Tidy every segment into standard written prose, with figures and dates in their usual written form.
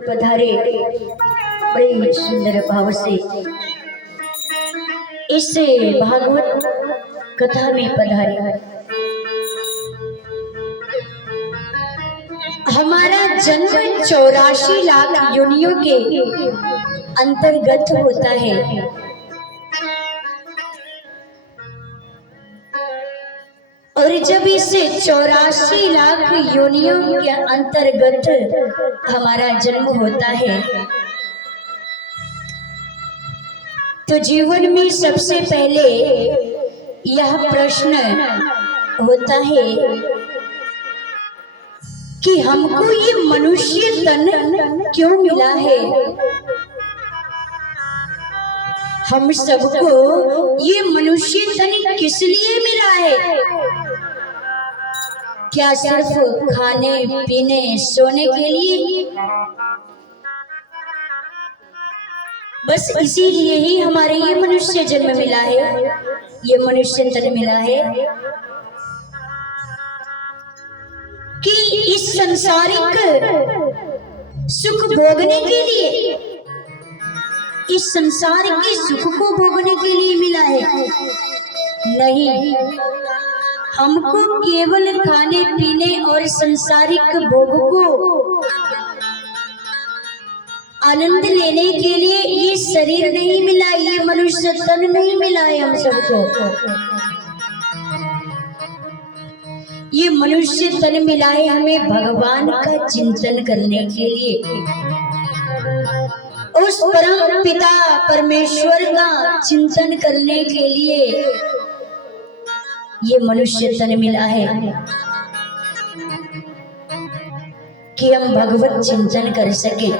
पधारे बड़े सुंदर भाव से इस भागवत कथा में पधारे। हमारा जन्म 84 लाख योनियों के अंतर्गत होता है। और जब इस 84 लाख योनियों के अंतर्गत हमारा जन्म होता है तो जीवन में सबसे पहले यह प्रश्न होता है कि हमको ये मनुष्य तन क्यों मिला है। हम सबको ये मनुष्य तन किस लिए मिला है? क्या सिर्फ खाने पीने सोने के लिए? बस इसीलिए ही हमारे ये मनुष्य जन्म मिला है, ये मनुष्य तन मिला है कि इस संसारिक सुख भोगने के लिए, इस संसार के सुख को भोगने के लिए मिला है? नहीं, हमको केवल खाने पीने और संसारिक भोग को आनंद लेने के लिए ये शरीर नहीं मिला, ये मनुष्य तन नहीं मिला है। हम सबको ये मनुष्य तन मिला है हमें भगवान का चिंतन करने के लिए, उस परम पिता परमेश्वर का चिंतन करने के लिए ये मनुष्य तन मिला है कि हम भगवत चिंतन कर सके।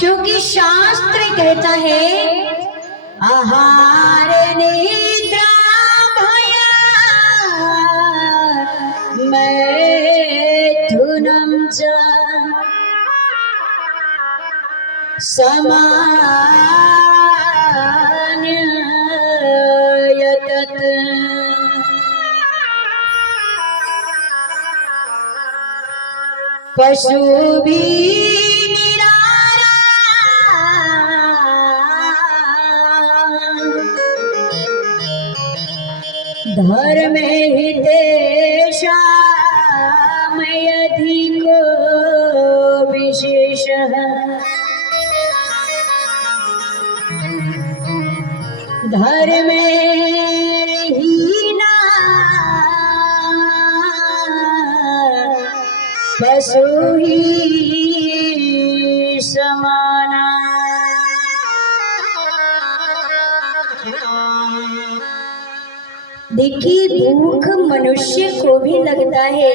क्योंकि शास्त्र कहता है आहार निद्रा भया मैथुनम च समान यतत। पशु भी धर्म हितेषां अधिको विशेषः। धर्मेर्हीना पशु ही समाना। देखिए, भूख मनुष्य को भी लगता है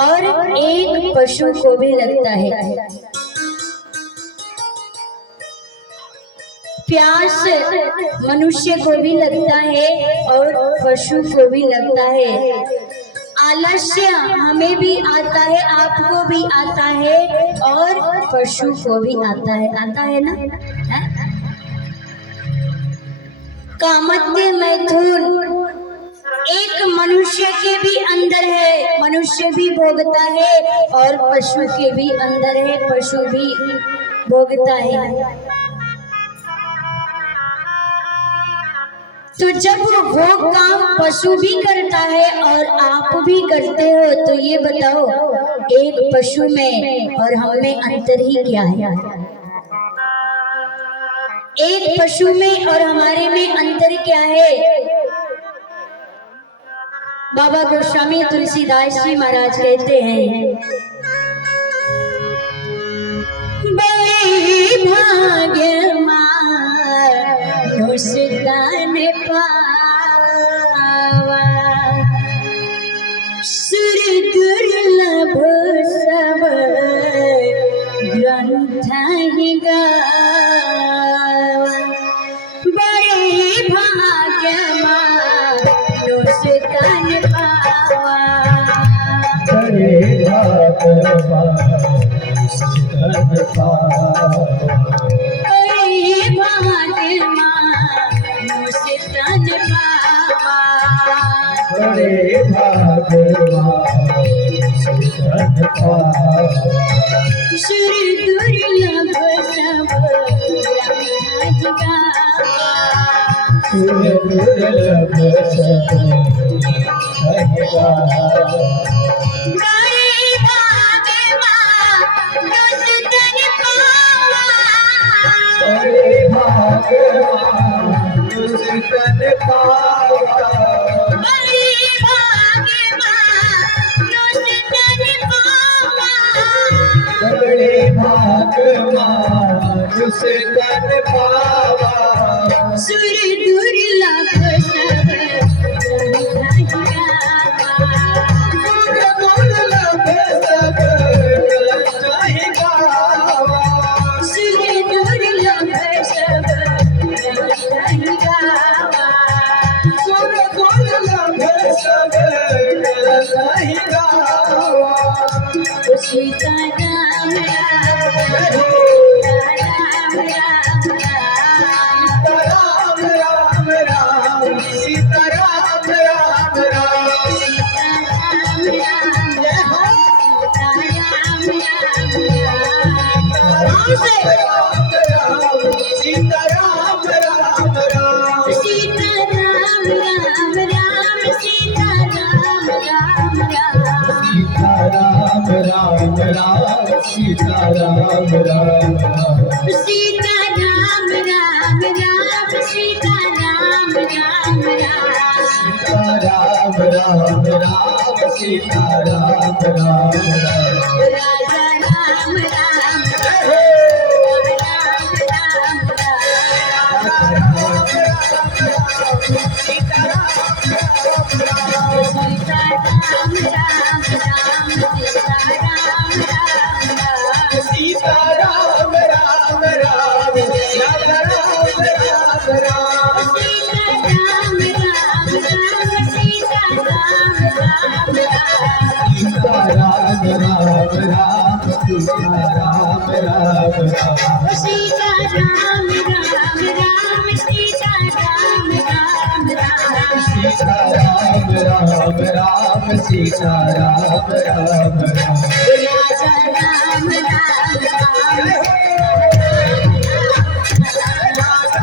और एक पशु को भी लगता है। प्यास मनुष्य को भी लगता है और पशु को भी लगता है। आलस्य हमें भी आता है, आपको भी आता है और पशु को भी आता है ना? कामत्य मैथुन एक मनुष्य के भी अंदर है, मनुष्य भी भोगता है और पशु के भी अंदर है, पशु भी भोगता है। तो जब वो काम पशु भी करता है और आप भी करते हो तो ये बताओ एक पशु में और हम में अंतर ही क्या है? एक पशु में और हमारे में अंतर क्या है? बाबा गोस्वामी तुलसीदास जी महाराज कहते हैं बड़े भाग्य मानुष तन पावा, सुर दुर्लभ सब ग्रंथ ही गावा। बड़े भाग्य मानुष तन पावा, बड़े भाग्य मानुष तन पावा। बड़े भाग्य मानुष तन पावा, बड़े भाग्य मानुष तन पावा। सुर दुर्लभ सब ग्राम सुर दुर्लभ सब बड़े भाग्यवान दुष्टन पावा बड़े भाग्यवान दुष्टन पावा बड़े भाग्यवान दुष्टन पावा बड़े भाग्यवान दुष्टन पावा सुर दुर्लभ सब सुर दुर्लभ सब सीताराम राम राम सीताराम राम राम सीताराम राम राम सीताराम राम राम सीताराम राम राम सीताराम राम राम सीताराम राम राम सीताराम राम राम सीताराम राम राम सीताराम राम राम सीताराम राम राम राजा राम राम राम सीताराम राम राम सीताराम राम राम सीताराम राम राम सीताराम राम राम सीताराम राम राम सीताराम राम राम सीताराम राम राम सीताराम राम राम सीताराम राम राम सीताराम राम राम सीताराम राम राम राजा राम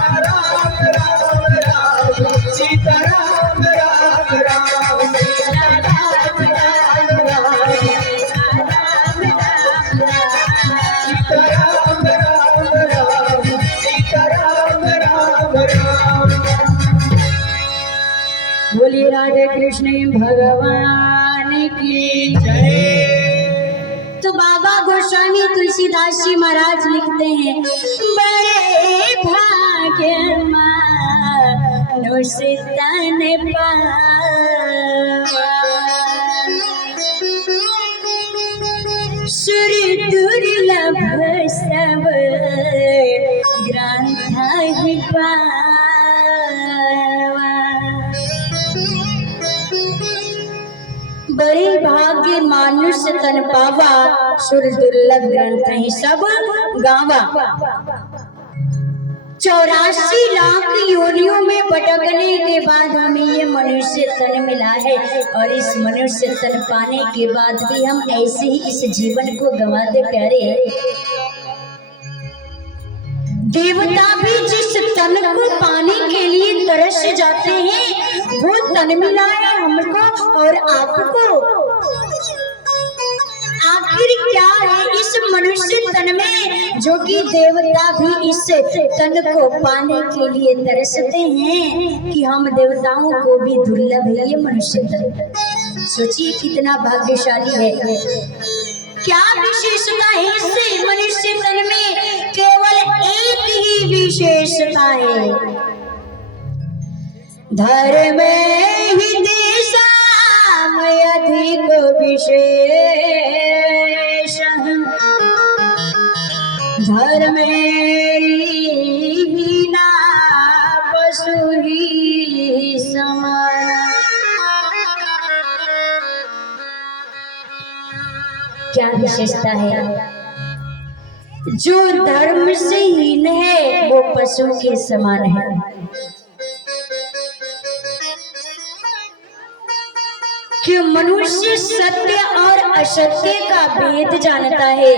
राम राम सीताराम राम राम राम राम राम राम सीताराम राम राम सीताराम राम राम बोलिए राधे कृष्ण भगवान की जय। तो बाबा गोस्वामी तुलसीदास जी महाराज लिखते हैं बड़े भाग्यवान से तन पावा सुर दुर्लभ सब ग्रंथ ही पावा बड़े भाग्य मानुष तन पावा सुर दुर्लभ ग्रंथ ही सब गावा 84 लाख योनियों में भटकने के बाद हमें ये मनुष्य तन मिला है और इस मनुष्य तन पाने के बाद भी हम ऐसे ही इस जीवन को गंवाते प्यारे हैं। देवता भी जिस तन को पाने के लिए तरस जाते हैं वो तन मिला है हमको और आपको। आखिर क्या है इस मनुष्य तन में जो कि देवता भी इस तन को पाने के लिए तरसते हैं कि हम देवताओं को भी दुर्लभ है ये मनुष्य तन। सोचिए कितना भाग्यशाली है। क्या विशेषता है इस मनुष्य तन में? केवल एक ही विशेषता है, धर्म ही देशम अधिक विशेष धर्म ही ना पशु ही समान। क्या विशेषता है? जो धर्म से हीन है वो पशु के समान है। कि मनुष्य सत्य और असत्य का भेद जानता है,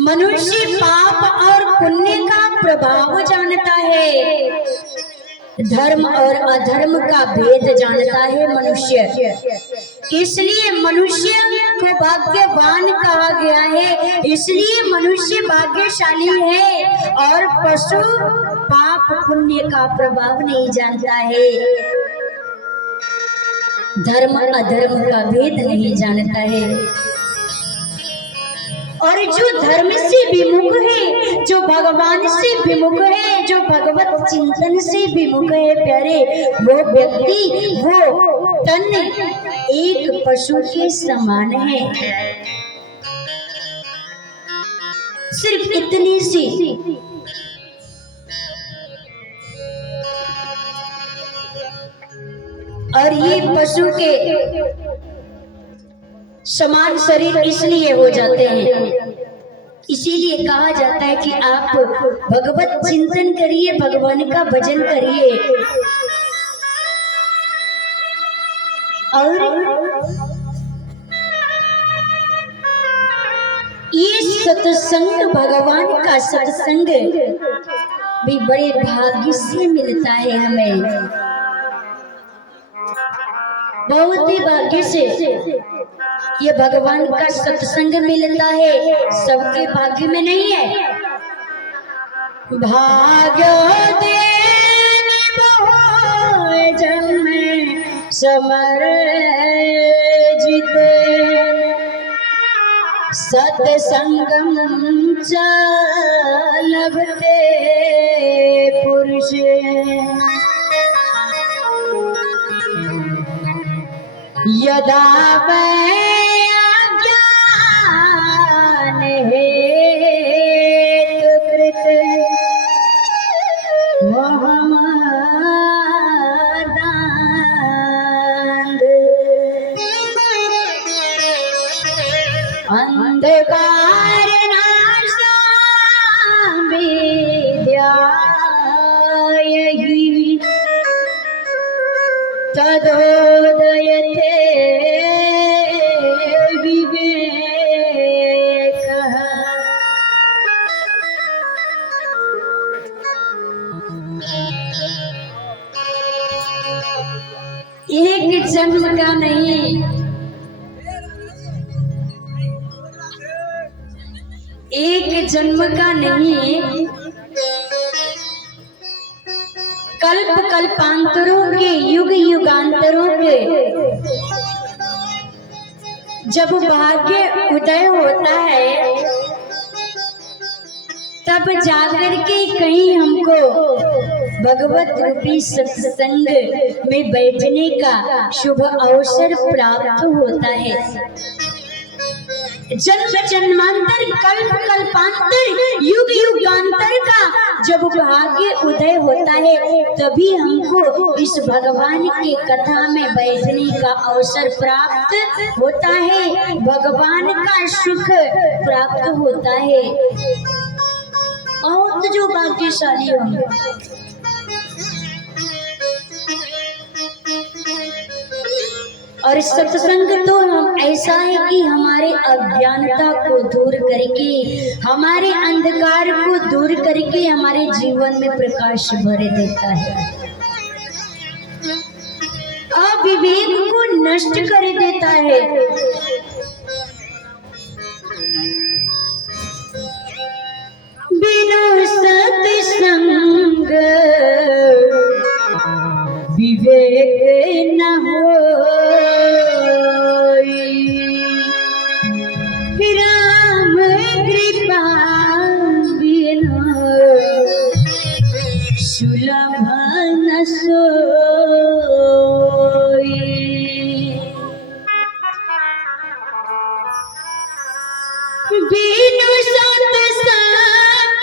मनुष्य पाप और पुण्य का प्रभाव जानता है, धर्म और अधर्म का भेद जानता है मनुष्य। इसलिए मनुष्य को भाग्यवान कहा गया है, इसलिए मनुष्य भाग्यशाली है। और पशु पाप पुण्य का प्रभाव नहीं जानता है, धर्म अधर्म का भेद नहीं जानता है। और जो धर्म से विमुख है, जो भगवान से विमुख है, जो भगवत चिंतन से विमुख है प्यारे, वो व्यक्ति, वो तन एक पशु के समान है। सिर्फ इतनी सी और ये पशु के समान शरीर इसलिए हो जाते हैं, इसीलिए कहा जाता है कि आप भगवत चिंतन करिए, भगवान का भजन करिए। और ये सत्संग, भगवान का सत्संग भी बड़े भाग्य से मिलता है हमें, बहुत ही भाग्य से ये भगवान का सत्संग मिलता है, सबके भाग्य में नहीं है। भाग्य देने जन्म समर जिते सत्संगम लभते पुरुष। यदा अंधकार नाशा विद्यायहि तदोदयते विवेकः। एक जन्म का नहीं, एक जन्म का नहीं, कल्प कल्पांतरों के, युग युगांतरों के जब भाग्य उदय होता है, तब जाकर के कहीं हमको भगवत रूपी सत्संग में बैठने का शुभ अवसर प्राप्त होता है। जन्म जन्मांतर, कल्प कल्पांतर, युग युगांतर का जब भाग्य उदय होता है, तभी हमको इस भगवान की कथा में बैठने का अवसर प्राप्त होता है, भगवान का सुख प्राप्त होता है। और जो भाग्यशाली होंगे। और सत्संग तो हम ऐसा है कि हमारे अज्ञानता को दूर करके, हमारे अंधकार को दूर करके हमारे जीवन में प्रकाश भर देता है, अविवेक को नष्ट कर देता है। बिनु सत्संग विवेक न होई, राम कृपा बिनु सुलभ न सोई। बिनु सत्संग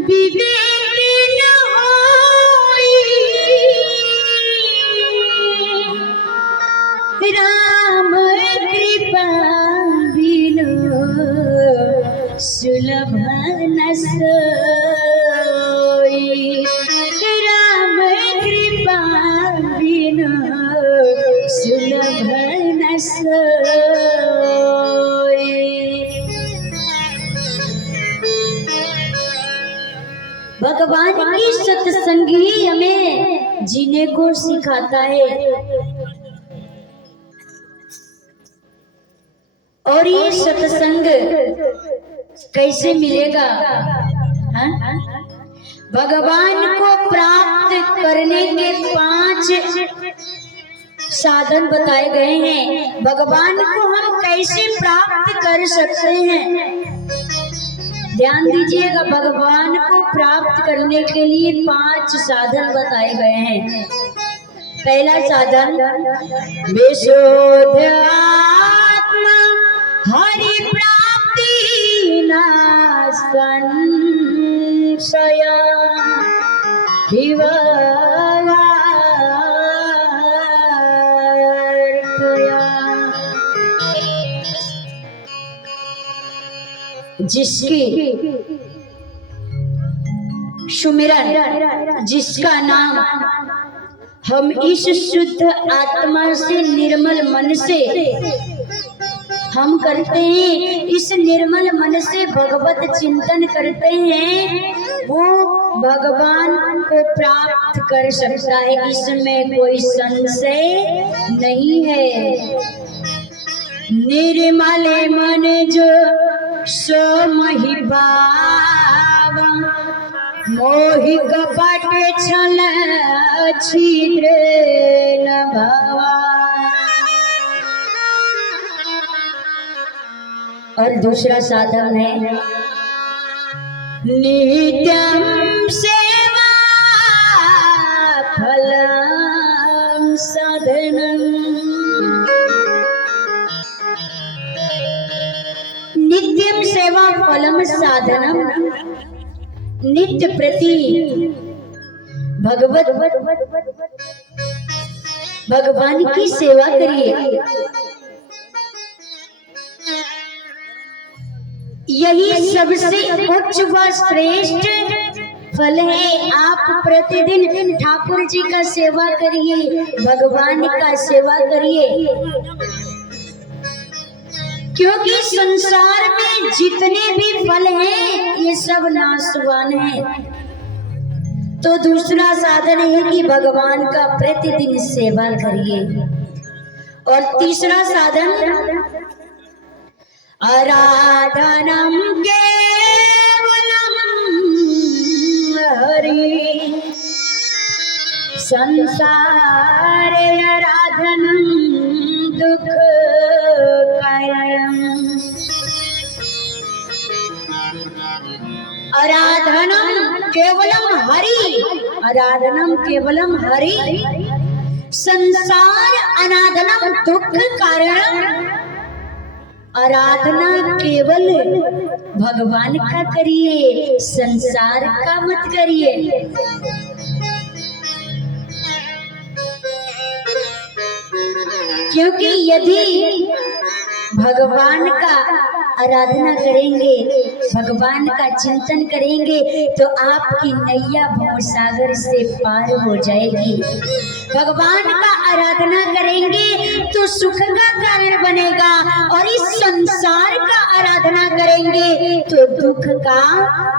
विवेक न होई, राम कृपा बिनु सुलभ न सोई, राम कृपा बिनु भगवान की सत्संग ही हमें जीने को सिखाता है। और ये सत्संग कैसे मिलेगा? हाँ? भगवान को प्राप्त करने के 5 साधन बताए गए हैं। भगवान को हम कैसे प्राप्त कर सकते हैं? ध्यान दीजिएगा, भगवान को प्राप्त करने के लिए 5 साधन बताए गए हैं। पहला साधन, विशुद्ध आत्मा हरि प्राप्ति न संशय जिसकी सुमिरन, जिसका नाम हम इस शुद्ध आत्मा से, निर्मल मन से हम करते हैं, इस निर्मल मन से भगवत चिंतन करते हैं, वो भगवान को प्राप्त कर सकता है। इसमें कोई संशय नहीं है। निर्मल मन जो सो मोहि भावा, मोहि कपट छल छिद्र न भवा। और दूसरा साधन है नित्यम सेवा फलम साधनम। नित्यम सेवा फलम साधनम, नित्य प्रति भगवान की सेवा करिए। यही सबसे उच्च व श्रेष्ठ फल है। आप प्रतिदिन ठाकुर जी का सेवा करिए, भगवान का सेवा करिए, क्योंकि संसार में जितने भी फल हैं ये सब नाशवान हैं। तो दूसरा साधन है कि भगवान का प्रतिदिन सेवा करिए। और तीसरा साधन, आराधनम केवलम हरि, संसार आराधनम दुख कायम। आराधनम केवलम हरि, आराधनम केवलम हरि, संसार अनादनम दुख कारण। आराधना केवल भगवान का करिए, संसार का मत करिए। क्योंकि यदि भगवान का आराधना करेंगे, भगवान का चिंतन करेंगे, तो आपकी नैया भवसागर से पार हो जाएगी। भगवान का आराधना करेंगे तो सुख का कारण बनेगा, और इस संसार का आराधना करेंगे तो दुख का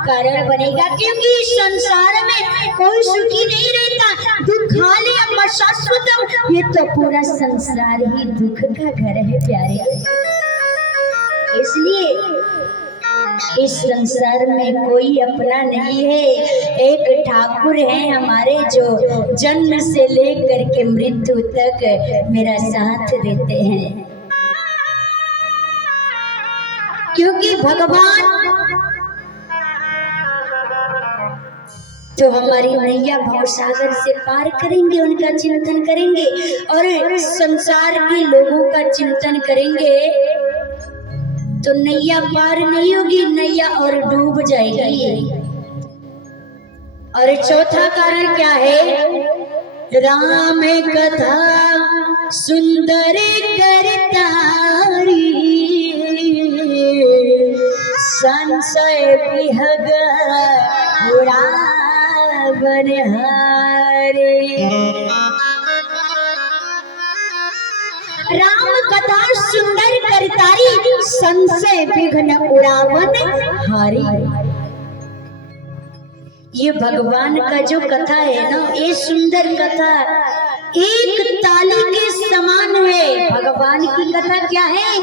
कारण बनेगा। क्योंकि इस संसार में कोई सुखी नहीं रहता। दुखाले शाश्वतम, ये तो पूरा संसार ही दुख का घर है प्यारे। इसलिए इस संसार में कोई अपना नहीं है। एक ठाकुर है हमारे जो जन्म से लेकर के मृत्यु तक मेरा साथ देते हैं। क्योंकि भगवान तो हमारी नैया भवसागर से पार करेंगे, उनका चिंतन करेंगे, और संसार के लोगों का चिंतन करेंगे तो नैया पार नहीं होगी, नैया और डूब जाएगी। और चौथा कारण क्या है? राम कथा सुंदर करतारी, संशय विहग उड़ावन हारे। राम कथा सुंदर करतारी, संशय विघ्न उड़ावन हारी। ये भगवान का जो कथा है ना, ये सुंदर कथा एक ताली के समान है। भगवान की कथा क्या है?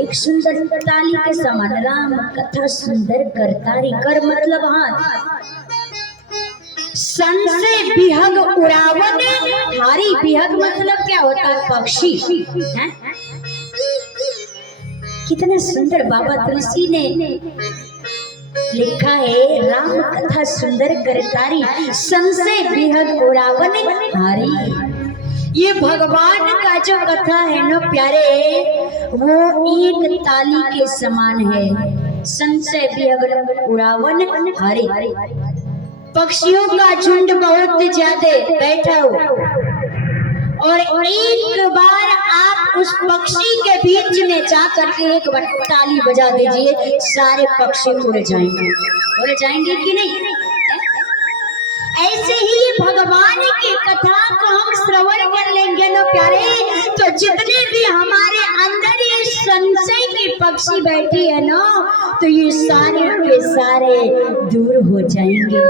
एक सुंदर ताली के समान। राम कथा सुंदर करतारी, कर मतलब हाथ, सन से बिहग उड़ावन हारी। बिहग मतलब क्या होता है? पक्षी है? कितना सुंदर बाबा तुलसी ने लिखा है, राम कथा सुंदर करतारी, सन से बिहग उड़ावन हारी। ये भगवान का जो कथा है ना प्यारे, वो एक ताली के समान है। सन से बिहग उड़ावन हारी। पक्षियों का झुंड बहुत ज्यादा बैठा हो और एक बार आप उस पक्षी के बीच में जा करके एक बार ताली बजा दीजिए, सारे पक्षी उड़ जाएंगे। उड़ जाएंगे कि नहीं? ऐसे ही भगवान की कथा को हम श्रवण कर लेंगे ना प्यारे, तो जितने भी हमारे अंदर ये संशय की पक्षी बैठी है ना, तो ये सारे के सारे दूर हो जाएंगे।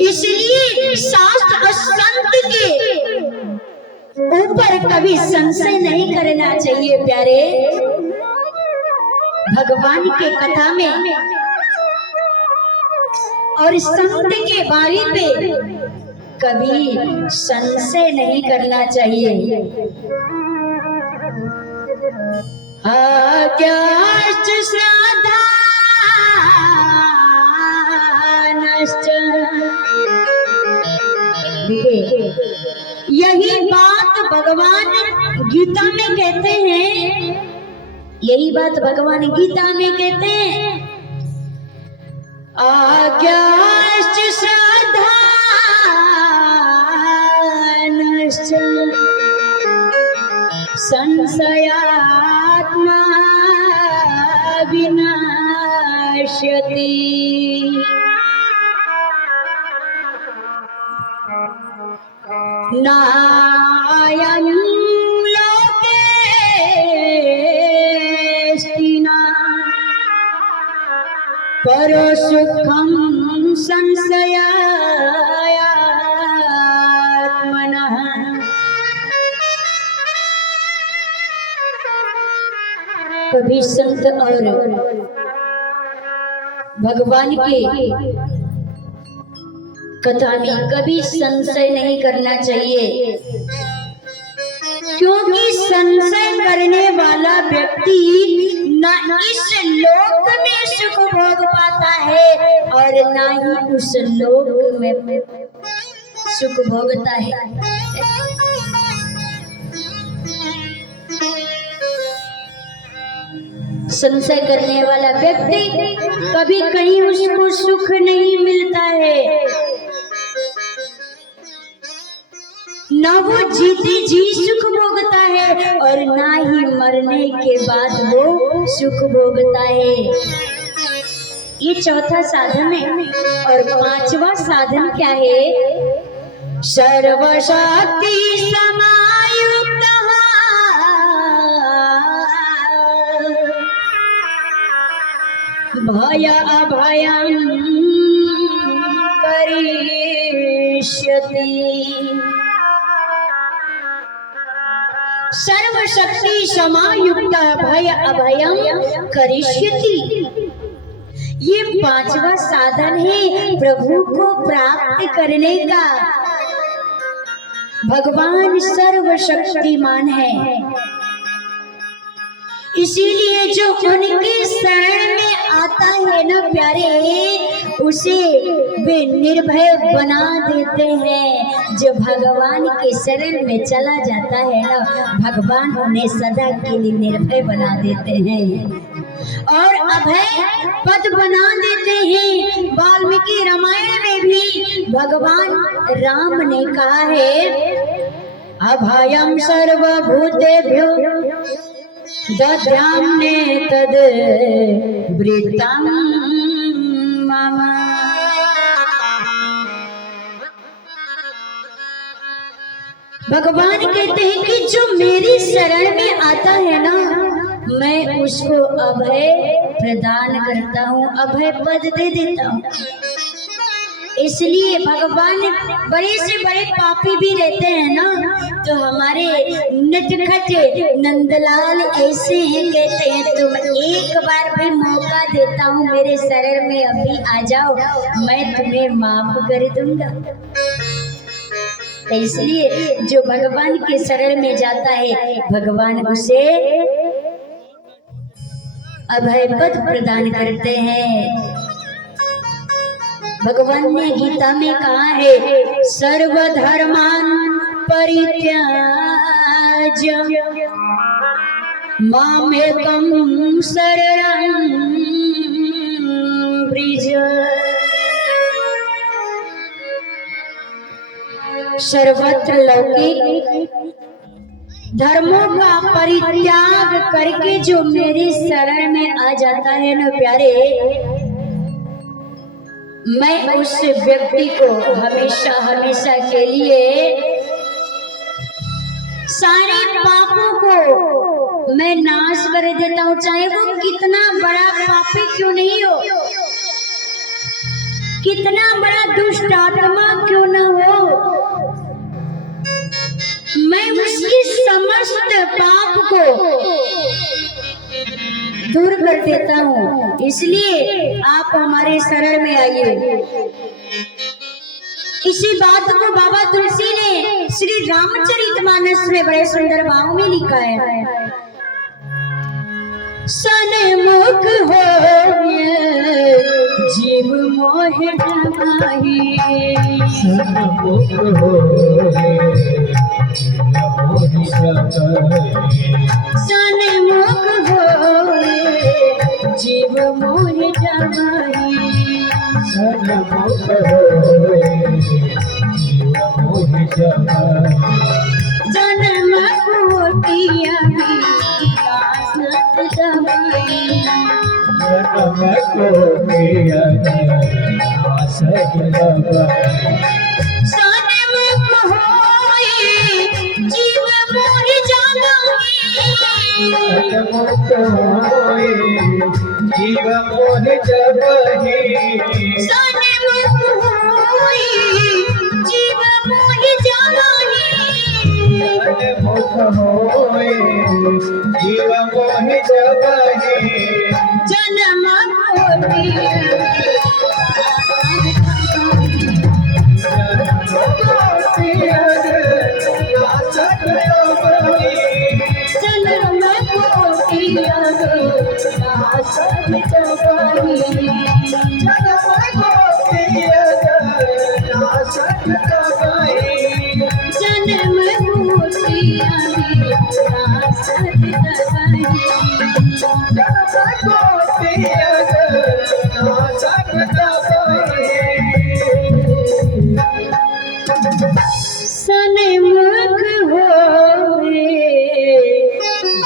इसलिए शास्त्र और संत के ऊपर कभी संशय नहीं करना चाहिए प्यारे। भगवान के कथा में और संत के बारे पे कभी संशय नहीं करना चाहिए। आज्ञाश्च श्रद्धा यही बात भगवान गीता में कहते हैं। यही बात भगवान गीता में कहते हैं, आज्ञाश्च श्रद्धा संशयात्मा विनाश्यति। नायं लोकेऽस्तिना परो सुखं संशयात्मनः। कभी संत और भगवान की कथा में कभी संशय नहीं करना चाहिए, क्योंकि संशय करने वाला व्यक्ति न इस लोक में सुख भोग पाता है और न ही उस लोक में सुख भोगता है। संशय करने वाला व्यक्ति कभी कहीं उसको सुख नहीं मिलता है, न वो जीते जी सुख भोगता है और ना ही मरने के बाद वो सुख भोगता है। ये चौथा साधन है। और पांचवा साधन क्या है? सर्वशक्ति समायुक्त भय अभयं करिष्यति। सर्वशक्ति समायुक्त भय अभयं करिष्यति। ये पांचवा साधन है प्रभु को प्राप्त करने का। भगवान सर्वशक्तिमान है, इसीलिए जो उनके शरण में आता है ना प्यारे, उसे वे निर्भय बना देते हैं। जो भगवान के शरण में चला जाता है ना, भगवान उन्हें सदा के लिए निर्भय बना देते हैं और अभय पद बना देते हैं। वाल्मीकि रामायण में भी भगवान राम ने कहा है, अभयं सर्वभूतेभ्यो दद्याम्ने तद वृत्तं मम। भगवान कहते हैं कि जो मेरी शरण में आता है ना, मैं उसको अभय प्रदान करता हूँ, अभय पद दे देता हूँ। इसलिए भगवान बड़े से बड़े पापी भी रहते हैं ना, तो हमारे नटखट नंदलाल ऐसे हैं, कहते हैं तुम एक बार भी मौका देता हूँ मेरे शरण में अभी आ जाओ, मैं तुम्हें माफ कर दूंगा। तो इसलिए जो भगवान के शरण में जाता है, भगवान उसे अभय पद प्रदान करते हैं। भगवान ने गीता में कहा है, सर्वधर्मान परित्याज्य मामेकं शरणं व्रज। सर्वत्र लौकिक धर्मों का परित्याग करके जो मेरे शरण में आ जाता है ना प्यारे, मैं उस व्यक्ति को हमेशा हमेशा के लिए सारे पापों को मैं नाश कर देता हूँ, चाहे वो कितना बड़ा पापी क्यों नहीं हो, कितना बड़ा दुष्ट आत्मा क्यों न हो, मैं उसकी समस्त पाप को दूर कर देता हूँ। इसलिए आप हमारे शरण में आइए। इसी बात को बाबा तुलसी ने श्री रामचरितमानस में बड़े सुंदर भाव में लिखा है, सन्मुख हो जीव मोह ढमाही, सन्मुख हो सन्मुख हो जीव मोह ढमाही, सन्मुख हो जीव मोह ढमाही, जन्म कोटिया दासत दबाई, जन्म कोटिया दासत दबाई, सन्मुख होई जीव मोह जमाई, सन्मुख होई जीव मोह जमाही, सन्मुख होई जीव मोह जमाई, सन्मुख होई जीव मोह जमाही, जन्म कोटिया जन्म कोटिया दासत दबाई, जन्म कोटिया दासत सन्मुख होए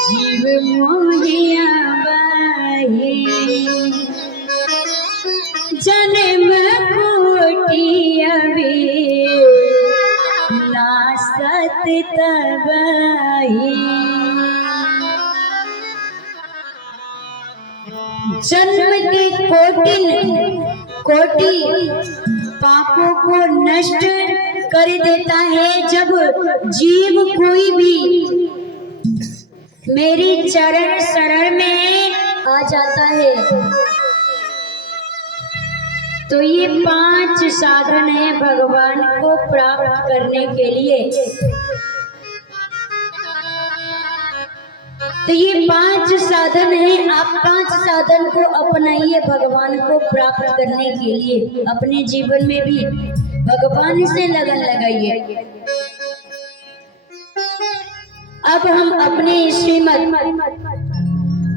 जीव मोहिया बाही, जन्म कोटिया नासत तबाही। जन्म के कोटि पापों को नष्ट कर देता है। जब जीव कोई भी मेरी चरण शरण में आ जाता है तो ये 5 साधन है भगवान को प्राप्त करने के लिए। तो ये 5 साधन है, आप 5 साधन को अपनाइए भगवान को प्राप्त करने के लिए। अपने जीवन में भी भगवान से लगन लगाइए। अब हम अपने श्रीमद्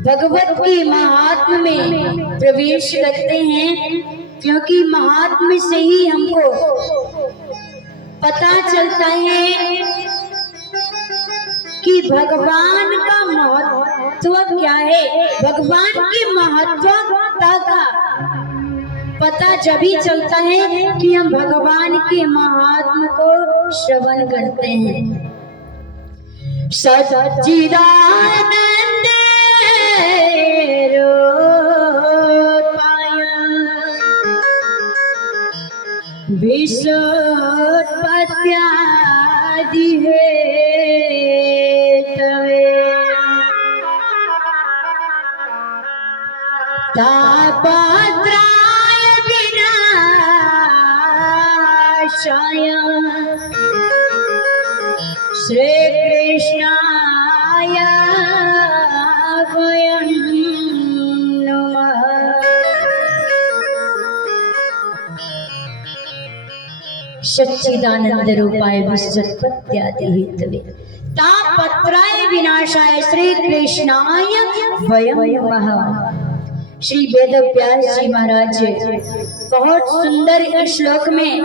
भगवत के महात्म्य में प्रवेश करते हैं, क्योंकि महात्म्य से ही हमको पता चलता है कि भगवान का महत्व क्या है। भगवान की महत्वता का पता जब ही चलता है कि हम भगवान के महात्म्य को श्रवण करते हैं। सच्चिदानंद रो तापत्राय विनाशाय श्री कृष्णाय वयं नमः। सच्चिदानंद रूपाय विश्वोत्पत्त्यादि हेतवे तापत्राय विनाशाय श्री कृष्णाय वयं नमः। श्री वेदव्यास जी महाराज बहुत सुंदर इस श्लोक में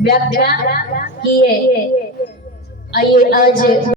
व्याख्या की है। आइए आज